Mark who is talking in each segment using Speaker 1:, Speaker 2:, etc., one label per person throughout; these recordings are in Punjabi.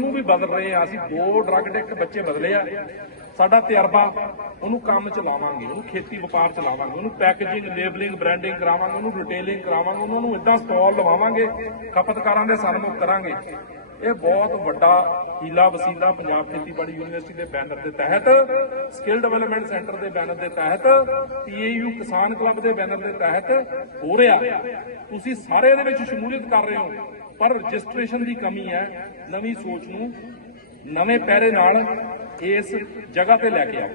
Speaker 1: ਉਹਨੂੰ ਵੀ ਬਦਲ ਰਹੇ ਆ ਅਸੀਂ ਦੋ ਡਰੱਗ ਟੈਕ ਬੱਚੇ ਬਦਲੇ ਆ। ਸਾਡਾ ਤਜਰਬਾ, ਉਹਨੂੰ ਕੰਮ ਚ ਲਾਵਾਂਗੇ ਉਹਨੂੰ ਖੇਤੀ ਵਪਾਰ ਚ ਲਾਵਾਂਗੇ ਉਹਨੂੰ ਪੈਕੇਜਿੰਗ ਲੇਬਲਿੰਗ ਬ੍ਰਾਂਡਿੰਗ ਕਰਾਵਾਂਗੇ, ਉਹਨੂੰ ਰਿਟੇਲਿੰਗ ਕਰਾਵਾਂਗੇ, ਉਹਨਾਂ ਨੂੰ ਇਦਾਂ ਸਟਾਲ ਲਵਾਵਾਂਗੇ, ਖਪਤਕਾਰਾਂ ਦੇ ਸਨਮੁਖ ਕਰਾਂਗੇ। ਇਹ ਬਹੁਤ ਵੱਡਾ ਹੀਲਾ ਵਸੀਲਾ ਪੰਜਾਬ ਖੇਤੀਬਾੜੀ ਯੂਨੀਵਰਸਿਟੀ ਦੇ ਬੈਨਰ ਦੇ ਤਹਿਤ ਸਕਿੱਲ ਡਿਵੈਲਪਮੈਂਟ ਸੈਂਟਰ ਦੇ ਬੈਨਰ ਦੇ ਤਹਿਤ ਪੀਏਯੂ ਕਿਸਾਨ ਕਲੱਬ ਦੇ ਬੈਨਰ ਦੇ ਤਹਿਤ ਹੋ ਰਿਹਾ। ਤੁਸੀਂ ਸਾਰੇ ਇਹਦੇ ਵਿੱਚ ਸ਼ਮੂਲੀਅਤ ਕਰ ਰਹੇ ਹੋ, ਪਰ ਰਜਿਸਟ੍ਰੇਸ਼ਨ ਦੀ ਕਮੀ ਹੈ, ਨਵੀਂ ਸੋਚ ਨੂੰ ਨਵੇਂ ਪਹਿਰੇ ਨਾਲ ਇਸ ਜਗ੍ਹਾ ਤੇ ਲੈ ਕੇ ਆ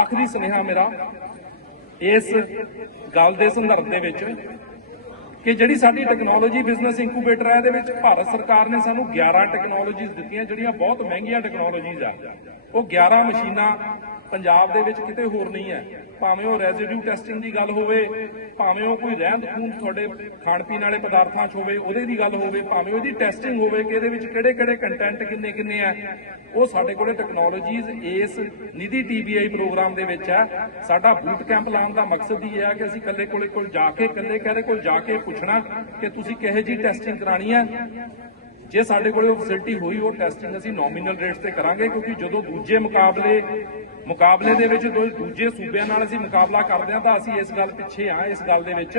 Speaker 1: ਆਖਰੀ ਸੁਨੇਹਾ ਮੇਰਾ, ਇਸ ਗੱਲ ਦੇ ਸੰਦਰਭ ਦੇ ਵਿੱਚ ਕਿ ਜਿਹੜੀ ਸਾਡੀ ਟੈਕਨੋਲੋਜੀ ਬਿਜ਼ਨਸ ਇਨਕੂਬੇਟਰ ਹੈ, ਇਹਦੇ ਵਿੱਚ ਭਾਰਤ ਸਰਕਾਰ ਨੇ ਸਾਨੂੰ 11 ਟੈਕਨੋਲੋਜੀਜ਼ ਦਿੱਤੀਆਂ, ਜਿਹੜੀਆਂ ਬਹੁਤ ਮਹਿੰਗੀਆਂ ਟੈਕਨੋਲੋਜੀਜ਼ ਆ। ਉਹ 11 ਮਸ਼ੀਨਾਂ ਪੰਜਾਬ ਦੇ ਵਿੱਚ ਕਿਤੇ ਹੋਰ ਨਹੀਂ ਹੈ। ਭਾਵੇਂ ਉਹ ਰੈਜ਼ੀਡਿਊ ਟੈਸਟਿੰਗ ਦੀ ਗੱਲ ਹੋਵੇ, ਭਾਵੇਂ ਉਹ ਕੋਈ ਰਹਿੰਦ ਖੂੰਦ ਤੁਹਾਡੇ ਖਾਣ ਪੀਣ ਵਾਲੇ ਪਦਾਰਥਾਂ 'ਚ ਹੋਵੇ, ਉਹਦੇ ਦੀ ਗੱਲ ਹੋਵੇ, ਭਾਵੇਂ ਉਹਦੀ ਟੈਸਟਿੰਗ ਹੋਵੇ ਕਿ ਇਹਦੇ ਵਿੱਚ ਕਿਹੜੇ ਕਿਹੜੇ ਕੰਟੈਂਟ ਕਿੰਨੇ ਕਿੰਨੇ ਆ ਉਹ ਸਾਡੇ ਕੋਲੇ ਟੈਕਨੋਲੋਜੀਜ਼ ਇਸ ਨਿਧੀ ਟੀਬੀਆਈ ਪ੍ਰੋਗਰਾਮ ਦੇ ਵਿੱਚ ਹੈ। ਸਾਡਾ ਬੂਟ ਕੈਂਪ ਲਾਉਣ ਦਾ ਮਕਸਦ ਹੀ ਹੈ ਕਿ ਅਸੀਂ ਇਕੱਲੇ ਕੋਲੇ ਕੋਲ ਜਾ ਕੇ, ਇਕੱਲੇ ਕਹਦੇ ਕੋਲ ਜਾ ਕੇ ਪੁੱਛਣਾ ਕਿ ਤੁਸੀਂ ਕਿਹੋ ਜੀ ਟੈਸਟਿੰਗ ਕਰਾਣੀ ਹੈ। ਜੇ ਸਾਡੇ ਕੋਲੇ ਉਹ ਫੈਸਿਲਿਟੀ ਹੋਈ, ਉਹ ਟੈਸਟਿੰਗ ਅਸੀਂ ਨੋਮੀਨਲ ਰੇਟਸ ਤੇ ਕਰਾਂਗੇ, ਕਿਉਂਕਿ ਜਦੋਂ ਦੂਜੇ ਮੁਕਾਬਲੇ ਮੁਕਾਬਲੇ ਦੇ ਵਿੱਚ ਦੂਜੇ ਸੂਬਿਆਂ ਨਾਲ ਅਸੀਂ ਮੁਕਾਬਲਾ ਕਰਦੇ ਹਾਂ, ਤਾਂ ਅਸੀਂ ਇਸ ਗੱਲ ਪਿੱਛੇ ਆ ਇਸ ਗੱਲ ਦੇ ਵਿੱਚ।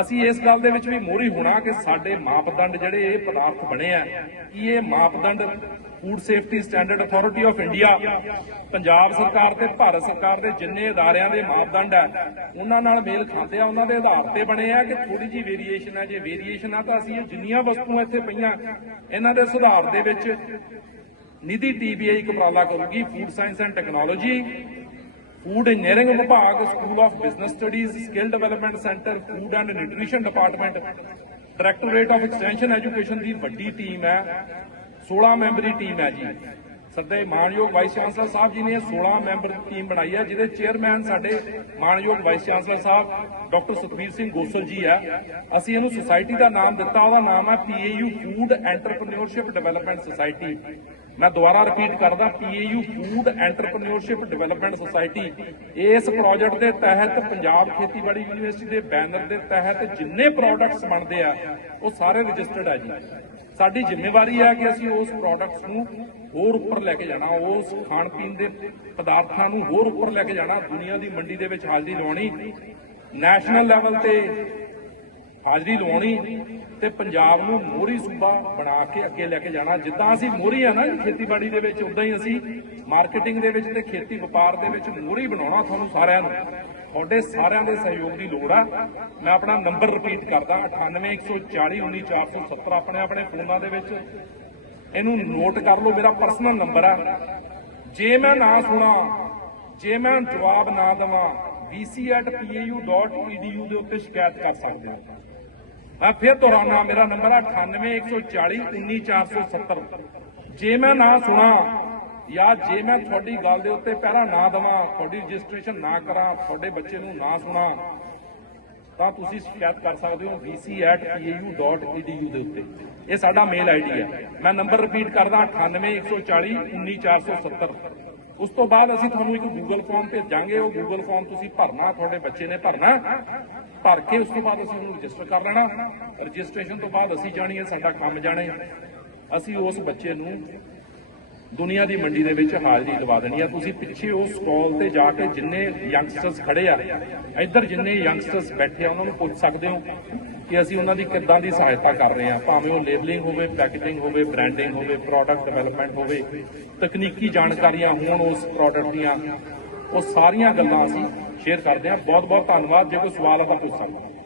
Speaker 1: ਅਸੀਂ ਇਸ ਗੱਲ ਦੇ ਵਿੱਚ ਵੀ ਮੋਹਰੀ ਹੋਣਾ ਕਿ ਸਾਡੇ ਮਾਪਦੰਡ ਜਿਹੜੇ ਇਹ ਪਦਾਰਥ ਬਣੇ ਆ, ਕਿ ਇਹ ਮਾਪਦੰਡ food safety standard authority of India Punjab ਸਰਕਾਰ ਤੇ ਭਾਰਤ ਸਰਕਾਰ ਦੇ ਜਿੰਨੇ ਅਦਾਰਿਆਂ ਦੇ ਮਾਪਦੰਡ ਹੈ ਉਹਨਾਂ ਨਾਲ ਮੇਲ ਖਾਂਦੇ ਆ, ਉਹਨਾਂ ਦੇ ਆਧਾਰ ਤੇ ਬਣੇ ਆ ਕਿ ਥੋੜੀ ਜੀ ਵੇਰੀਏਸ਼ਨ ਹੈ ਜੇ ਵੇਰੀਏਸ਼ਨ ਆ, ਤਾਂ ਅਸੀਂ ਇਹ ਜਿੰਨੀਆਂ ਵਸਤੂਆਂ ਇੱਥੇ ਪਈਆਂ ਇਹਨਾਂ ਦੇ ਸੁਧਾਰ ਦੇ ਵਿੱਚ ਨਿਧੀ ਟੀਬੀਆਈ ਇੱਕ ਉਪਰਾਲਾ ਕਰੂਗੀ food science and technology food engineering ਵਿਭਾਗ school of business studies skill development centre food and nutrition department directorate of extension education ਦੀ ਵੱਡੀ ਟੀਮ ਹੈ 16 ਮੈਂਬਰੀ ਟੀਮ ਹੈ ਜੀ। ਸਾਡੇ ਮਾਨਯੋਗ ਵਾਈਸ ਚਾਂਸਲਰ ਸਾਹਿਬ ਜੀ ਨੇ 16 ਮੈਂਬਰ ਟੀਮ ਬਣਾਈ ਹੈ, ਜਿਹਦੇ ਚੇਅਰਮੈਨ ਸਾਡੇ ਮਾਨਯੋਗ ਵਾਈਸ ਚਾਂਸਲਰ ਸਾਹਿਬ ਡਾਕਟਰ ਸੁਖਬੀਰ ਸਿੰਘ ਗੋਸਲ ਜੀ ਹੈ। ਅਸੀਂ ਇਹਨੂੰ ਸੁਸਾਇਟੀ ਦਾ ਨਾਮ ਦਿੱਤਾ, ਉਹਦਾ ਨਾਮ ਹੈ PAU food entrepreneurship development society ਮੈਂ ਦੁਬਾਰਾ ਰਿਪੀਟ ਕਰਦਾ PAU food entrepreneurship development society ਇਸ ਪ੍ਰੋਜੈਕਟ ਦੇ ਤਹਿਤ ਪੰਜਾਬ ਖੇਤੀਬਾੜੀ ਯੂਨੀਵਰਸਿਟੀ ਦੇ ਬੈਨਰ ਦੇ ਤਹਿਤ ਜਿੰਨੇ ਪ੍ਰੋਡਕਟਸ ਬਣਦੇ ਆ, ਉਹ ਸਾਰੇ ਰਜਿਸਟਰਡ ਹੈ ਜੀ। ਸਾਡੀ ਜ਼ਿੰਮੇਵਾਰੀ ਹੈ ਕਿ ਅਸੀਂ ਉਸ ਪ੍ਰੋਡਕਟਸ ਨੂੰ ਹੋਰ ਉੱਪਰ ਲੈ ਕੇ ਜਾਣਾ, ਉਸ ਖਾਣ ਪੀਣ ਦੇ ਪਦਾਰਥਾਂ ਨੂੰ ਹੋਰ ਉੱਪਰ ਲੈ ਕੇ ਜਾਣਾ, ਦੁਨੀਆ ਦੀ ਮੰਡੀ ਦੇ ਵਿੱਚ ਹਾਜ਼ਰੀ ਲਵਾਉਣੀ ਨੈਸ਼ਨਲ ਲੈਵਲ ਤੇ ਹਾਜ਼ਰੀ ਲਵਾਉਣੀ ਤੇ ਪੰਜਾਬ ਨੂੰ ਮੋਹਰੀ ਸੂਬਾ ਬਣਾ ਕੇ ਅੱਗੇ ਲੈ ਕੇ ਜਾਣਾ। ਜਿੱਦਾਂ ਅਸੀਂ ਮੋਹਰੀ ਆ ਨਾ, ਖੇਤੀਬਾੜੀ ਦੇ ਵਿੱਚ ਉਦਾਂ ਹੀ ਅਸੀਂ ਮਾਰਕੀਟਿੰਗ ਦੇ ਵਿੱਚ ਤੇ ਖੇਤੀ ਵਪਾਰ ਦੇ ਵਿੱਚ ਮੋਹਰੀ ਬਣਾਉਣਾ ਤੁਹਾਨੂੰ ਸਾਰਿਆਂ ਨੂੰ। ਤੁਹਾਡੇ ਸਾਰਿਆਂ ਦੇ ਸਹਿਯੋਗ ਦੀ ਲੋੜ ਆ। ਮੈਂ ਆਪਣਾ ਨੰਬਰ ਰਿਪੀਟ ਕਰਦਾ 9814419470 ਆਪਣੇ ਆਪਣੇ ਫੋਨਾਂ ਦੇ ਵਿੱਚ। ਇਹਨੂੰ ਨੋਟ ਕਰ ਲਓ, ਮੇਰਾ ਪਰਸਨਲ ਨੰਬਰ ਆ। ਜੇ ਮੈਂ ਨਾ ਸੁਣਾ, ਜੇ ਮੈਂ ਜਵਾਬ ਨਾ ਦਵਾਂ vc@pau.edu e ਦੇ ਉੱਤੇ ਸ਼ਿਕਾਇਤ ਕਰ ਸਕਦੇ ਹੋ। ਮੈਂ ਫਿਰ ਦੁਹਰਾਉਣਾ ਮੇਰਾ ਨੰਬਰ ਆ 9814419470 ਜੇ ਮੈਂ ਨਾ ਸੁਣਾ ਜਾਂ ਜੇ ਮੈਂ ਤੁਹਾਡੀ ਗੱਲ ਦੇ ਉੱਤੇ ਪਹਿਰਾ ਨਾ ਦਵਾਂ, ਤੁਹਾਡੀ ਰਜਿਸਟ੍ਰੇਸ਼ਨ ਨਾ ਕਰਾਂ, ਤੁਹਾਡੇ ਬੱਚੇ ਨੂੰ ਨਾ ਸੁਣਾ, ਤਾਂ ਤੁਸੀਂ ਸ਼ਿਕਾਇਤ ਕਰ ਸਕਦੇ ਹੋ vc@pau.edu ਦੇ ਉੱਤੇ। ਇਹ ਸਾਡਾ ਮੇਲ ਆਈਡੀ ਹੈ ਮੈਂ ਨੰਬਰ ਰਿਪੀਟ ਕਰਦਾ 9814419470 ਉਸ ਤੋਂ ਬਾਅਦ ਅਸੀਂ ਤੁਹਾਨੂੰ ਇੱਕ ਗੂਗਲ ਫਾਰਮ ਭੇਜਾਂਗੇ, ਉਹ ਗੂਗਲ ਫਾਰਮ ਤੁਸੀਂ ਭਰਨਾ, ਤੁਹਾਡੇ ਬੱਚੇ ਨੇ ਭਰਨਾ, ਭਰ ਕੇ ਉਸ ਤੋਂ ਬਾਅਦ ਅਸੀਂ ਉਹਨੂੰ ਰਜਿਸਟਰ ਕਰ ਲੈਣਾ। ਰਜਿਸਟ੍ਰੇਸ਼ਨ ਤੋਂ ਬਾਅਦ ਅਸੀਂ ਜਾਣੀ ਹੈ ਸਾਡਾ ਕੰਮ ਜਾਣੇ। ਅਸੀਂ ਉਸ ਬੱਚੇ ਨੂੰ ਦੁਨੀਆ ਦੀ ਮੰਡੀ ਦੇ ਵਿੱਚ ਹਾਜ਼ਰੀ ਲਵਾ ਦੇਣੀ ਆ। ਤੁਸੀਂ ਪਿੱਛੇ ਉਸ ਸਟਾਲ ਤੇ ਜਾ ਕੇ ਜਿੰਨੇ ਯੰਗਸਟਰਸ ਖੜੇ ਆ, ਇੱਧਰ ਜਿੰਨੇ ਯੰਗਸਟਰਸ ਬੈਠੇ ਆ, ਉਹਨਾਂ ਨੂੰ ਪੁੱਛ ਸਕਦੇ ਹੋ ਕਿ ਅਸੀਂ ਉਹਨਾਂ ਦੀ ਕਿੱਦਾਂ ਦੀ ਸਹਾਇਤਾ ਕਰ ਰਹੇ ਆ। ਭਾਵੇਂ ਉਹ ਲੇਬਲਿੰਗ ਹੋਵੇ ਪੈਕੇਜਿੰਗ ਹੋਵੇ ਬ੍ਰਾਂਡਿੰਗ ਹੋਵੇ ਪ੍ਰੋਡਕਟ ਡਿਵੈਲਪਮੈਂਟ ਹੋਵੇ, ਤਕਨੀਕੀ ਜਾਣਕਾਰੀਆਂ ਹੋਣ ਉਸ ਪ੍ਰੋਡਕਟ ਦੀਆਂ, ਉਹ ਸਾਰੀਆਂ ਗੱਲਾਂ ਅਸੀਂ ਸ਼ੇਅਰ ਕਰਦੇ ਆ। ਬਹੁਤ ਬਹੁਤ ਧੰਨਵਾਦ। ਜੇ ਕੋਈ ਸਵਾਲ ਆ ਤਾਂ ਪੁੱਛ ਸਕਦੇ